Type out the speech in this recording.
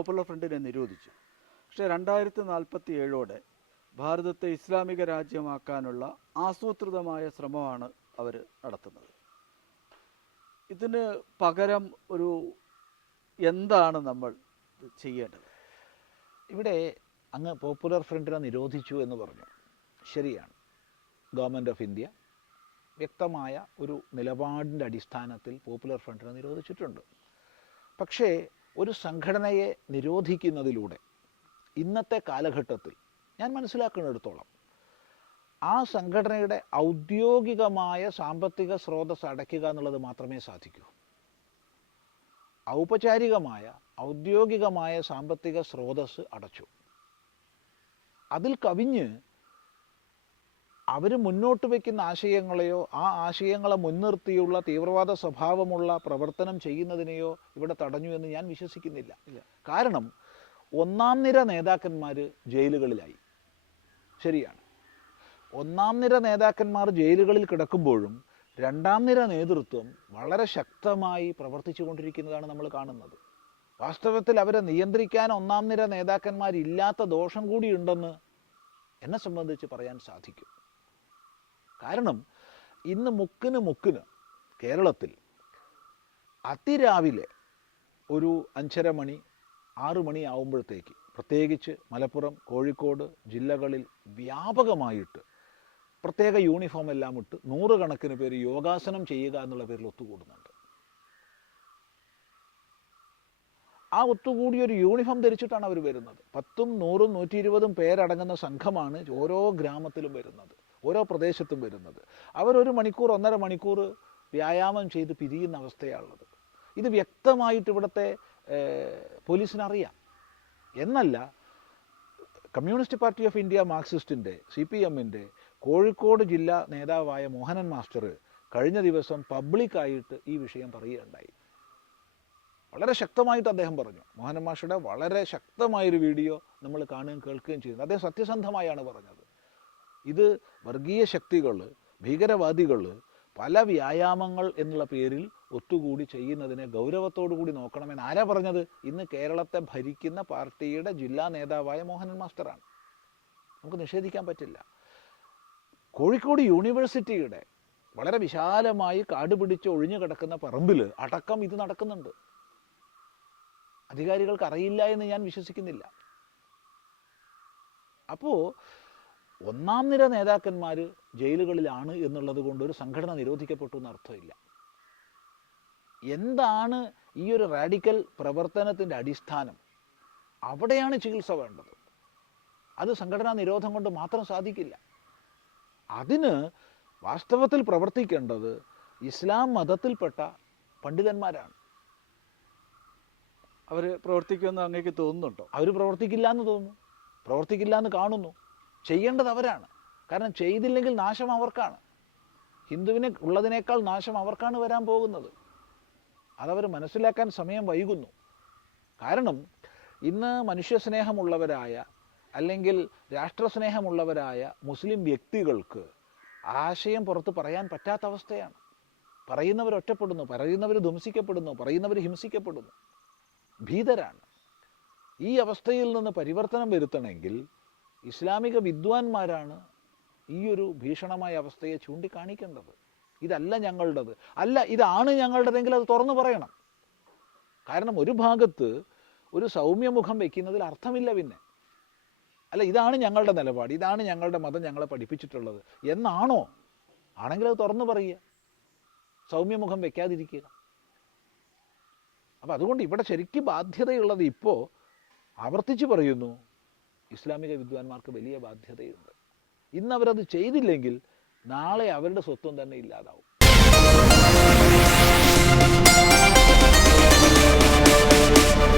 Popular ഫ്രണ്ടിനെ നിരോധിച്ചു. പക്ഷേ 2047 ഭാരതത്തെ ഇസ്ലാമിക രാജ്യമാക്കാനുള്ള ആസൂത്രിതമായ ശ്രമമാണ് അവർ നടത്തുന്നത്. ഇതിന് പകരം എന്താണ് നമ്മൾ ചെയ്യേണ്ടത്? ഇവിടെ അങ്ങ് പോപ്പുലർ ഫ്രണ്ടിനെ നിരോധിച്ചു എന്ന് പറഞ്ഞു. ശരിയാണ്, ഗവൺമെൻറ് ഓഫ് ഇന്ത്യ വ്യക്തമായ ഒരു നിലപാടിൻ്റെ അടിസ്ഥാനത്തിൽ പോപ്പുലർ ഫ്രണ്ടിനെ നിരോധിച്ചിട്ടുണ്ട്. പക്ഷേ ഒരു സംഘടനയെ നിരോധിക്കുന്നതിലൂടെ ഇന്നത്തെ കാലഘട്ടത്തിൽ ഞാൻ മനസ്സിലാക്കുന്നിടത്തോളം ആ സംഘടനയുടെ ഔദ്യോഗികമായ സാമ്പത്തിക സ്രോതസ് അടയ്ക്കുക എന്നുള്ളത് മാത്രമേ സാധിക്കൂ. ഔദ്യോഗികമായ സാമ്പത്തിക സ്രോതസ് അടച്ചു. അതിൽ കവിഞ്ഞ് അവർ മുന്നോട്ട് വയ്ക്കുന്ന ആശയങ്ങളെയോ ആ ആശയങ്ങളെ മുൻനിർത്തിയുള്ള തീവ്രവാദ സ്വഭാവമുള്ള പ്രവർത്തനം ചെയ്യുന്നതിനെയോ ഇവിടെ തടഞ്ഞു എന്ന് ഞാൻ വിശ്വസിക്കുന്നില്ല. കാരണം ഒന്നാം നിര നേതാക്കന്മാർ ജയിലുകളിലായി. ശരിയാണ്, ഒന്നാം നിര നേതാക്കന്മാർ ജയിലുകളിൽ കിടക്കുമ്പോഴും രണ്ടാം നിര നേതൃത്വം വളരെ ശക്തമായി പ്രവർത്തിച്ചു കൊണ്ടിരിക്കുന്നതാണ് നമ്മൾ കാണുന്നത്. വാസ്തവത്തിൽ അവരെ നിയന്ത്രിക്കാൻ ഒന്നാം നിര നേതാക്കന്മാരില്ലാത്ത ദോഷം കൂടിയുണ്ടെന്ന് എന്നെ സംബന്ധിച്ച് പറയാൻ സാധിക്കും. കാരണം ഇന്ന് മുക്കിന് കേരളത്തിൽ അതിരാവിലെ ഒരു 5:30 മണി 6 മണി ആവുമ്പോഴത്തേക്ക്, പ്രത്യേകിച്ച് മലപ്പുറം, കോഴിക്കോട് ജില്ലകളിൽ വ്യാപകമായിട്ട് പ്രത്യേക യൂണിഫോം എല്ലാം ഇട്ട് 100 കണക്കിന് പേര് യോഗാസനം ചെയ്യുക എന്നുള്ള പേരിൽ ഒത്തുകൂടുന്നുണ്ട്. ആ ഒത്തുകൂടി ഒരു യൂണിഫോം ധരിച്ചിട്ടാണ് അവർ വരുന്നത്. 10, 100, 120 പേരടങ്ങുന്ന സംഘമാണ് ഓരോ ഗ്രാമത്തിലും വരുന്നത്, ഓരോ പ്രദേശത്തും വരുന്നത്. അവരൊരു മണിക്കൂർ 1.5 മണിക്കൂർ വ്യായാമം ചെയ്ത് പിരിയുന്ന അവസ്ഥയാണുള്ളത്. ഇത് വ്യക്തമായിട്ട് ഇവിടുത്തെ പോലീസിനറിയാം. എന്നല്ല, കമ്മ്യൂണിസ്റ്റ് പാർട്ടി ഓഫ് ഇന്ത്യ മാർക്സിസ്റ്റിൻ്റെ CPMൻ്റെ കോഴിക്കോട് ജില്ലാ നേതാവായ മോഹനൻ മാസ്റ്റർ കഴിഞ്ഞ ദിവസം പബ്ലിക്കായിട്ട് ഈ വിഷയം പറയുകയുണ്ടായി. വളരെ ശക്തമായിട്ട് അദ്ദേഹം പറഞ്ഞു. മോഹനൻ മാസ്റ്ററുടെ വളരെ ശക്തമായൊരു വീഡിയോ നമ്മൾ കാണുകയും കേൾക്കുകയും ചെയ്യുന്നു. അദ്ദേഹം സത്യസന്ധമായാണ് പറഞ്ഞത്. ഇത് വർഗീയ ശക്തികൾ, ഭീകരവാദികൾ പല വ്യായാമങ്ങൾ എന്നുള്ള പേരിൽ ഒത്തുകൂടി ചെയ്യുന്നതിനെ ഗൗരവത്തോടു കൂടി നോക്കണമെന്ന് ആരാ പറഞ്ഞത്? ഇന്ന് കേരളത്തെ ഭരിക്കുന്ന പാർട്ടിയുടെ ജില്ലാ നേതാവായ മോഹനൻ മാസ്റ്ററാണ്. നമുക്ക് നിഷേധിക്കാൻ പറ്റില്ല. കോഴിക്കോട് യൂണിവേഴ്സിറ്റിയുടെ വളരെ വിശാലമായി കാട് പിടിച്ച് ഒഴിഞ്ഞു കിടക്കുന്ന പറമ്പിൽ അടക്കം ഇത് നടക്കുന്നുണ്ട്. അധികാരികൾക്ക് അറിയില്ല എന്ന് ഞാൻ വിശ്വസിക്കുന്നില്ല. അപ്പോൾ ഒന്നാം നിര നേതാക്കന്മാർ ജയിലുകളിലാണ് എന്നുള്ളത് കൊണ്ട് ഒരു സംഘടന നിരോധിക്കപ്പെട്ടു എന്ന് അർത്ഥമില്ല. എന്താണ് ഈ ഒരു റാഡിക്കൽ പ്രവർത്തനത്തിൻ്റെ അടിസ്ഥാനം? അവിടെയാണ് ചികിത്സ വേണ്ടത്. അത് സംഘടനാ നിരോധം കൊണ്ട് മാത്രം സാധിക്കില്ല. അതിന് വാസ്തവത്തിൽ പ്രവർത്തിക്കേണ്ടത് ഇസ്ലാം മതത്തിൽപ്പെട്ട പണ്ഡിതന്മാരാണ്. അവർ പ്രവർത്തിക്കുമെന്ന് അങ്ങേക്ക് തോന്നുന്നുണ്ടോ? അവർ പ്രവർത്തിക്കില്ല എന്ന് തോന്നുന്നു, പ്രവർത്തിക്കില്ല എന്ന് കാണുന്നു. ചെയ്യേണ്ടത് അവരാണ്. കാരണം ചെയ്തില്ലെങ്കിൽ നാശം അവർക്കാണ്. ഹിന്ദുവിനെ ഉള്ളതിനേക്കാൾ നാശം അവർക്കാണ് വരാൻ പോകുന്നത്. അതവർ മനസ്സിലാക്കാൻ സമയം വൈകുന്നു. കാരണം ഇന്ന് മനുഷ്യസ്നേഹമുള്ളവരായ അല്ലെങ്കിൽ രാഷ്ട്രസ്നേഹമുള്ളവരായ മുസ്ലിം വ്യക്തികൾക്ക് ആശയം പുറത്ത് പറയാൻ പറ്റാത്ത അവസ്ഥയാണ്. പറയുന്നവർ ഒറ്റപ്പെടുന്നു, പറയുന്നവർ ധ്വംസിക്കപ്പെടുന്നു, പറയുന്നവർ ഹിംസിക്കപ്പെടുന്നു, ഭീതരാണ്. ഈ അവസ്ഥയിൽ നിന്ന് പരിവർത്തനം വരുത്തണമെങ്കിൽ ഇസ്ലാമിക വിദ്വാൻമാരാണ് ഈ ഒരു ഭീഷണമായ അവസ്ഥയെ ചൂണ്ടിക്കാണിക്കേണ്ടത്. ഇതല്ല ഞങ്ങളുടേത്, അല്ല ഇതാണ് ഞങ്ങളുടേതെങ്കിൽ അത് തുറന്നു പറയണം. കാരണം ഒരു ഭാഗത്ത് ഒരു സൗമ്യമുഖം വയ്ക്കുന്നതിൽ അർത്ഥമില്ല. പിന്നെ അല്ല ഇതാണ് ഞങ്ങളുടെ നിലപാട്, ഇതാണ് ഞങ്ങളുടെ മതം ഞങ്ങളെ പഠിപ്പിച്ചിട്ടുള്ളത് എന്നാണോ? ആണെങ്കിൽ അത് തുറന്നു പറയുക, സൗമ്യമുഖം വയ്ക്കാതിരിക്കുക. അപ്പം അതുകൊണ്ട് ഇവിടെ ശരിക്കും ബാധ്യതയുള്ളത്, ഇപ്പോൾ ആവർത്തിച്ച് പറയുന്നു, ഇസ്ലാമിക വിദ്വാൻമാർക്ക് വലിയ ബാധ്യതയുണ്ട്. ഇന്നവരത് ചെയ്തില്ലെങ്കിൽ നാളെ അവരുടെ സ്വത്വം തന്നെ ഇല്ലാതാവും.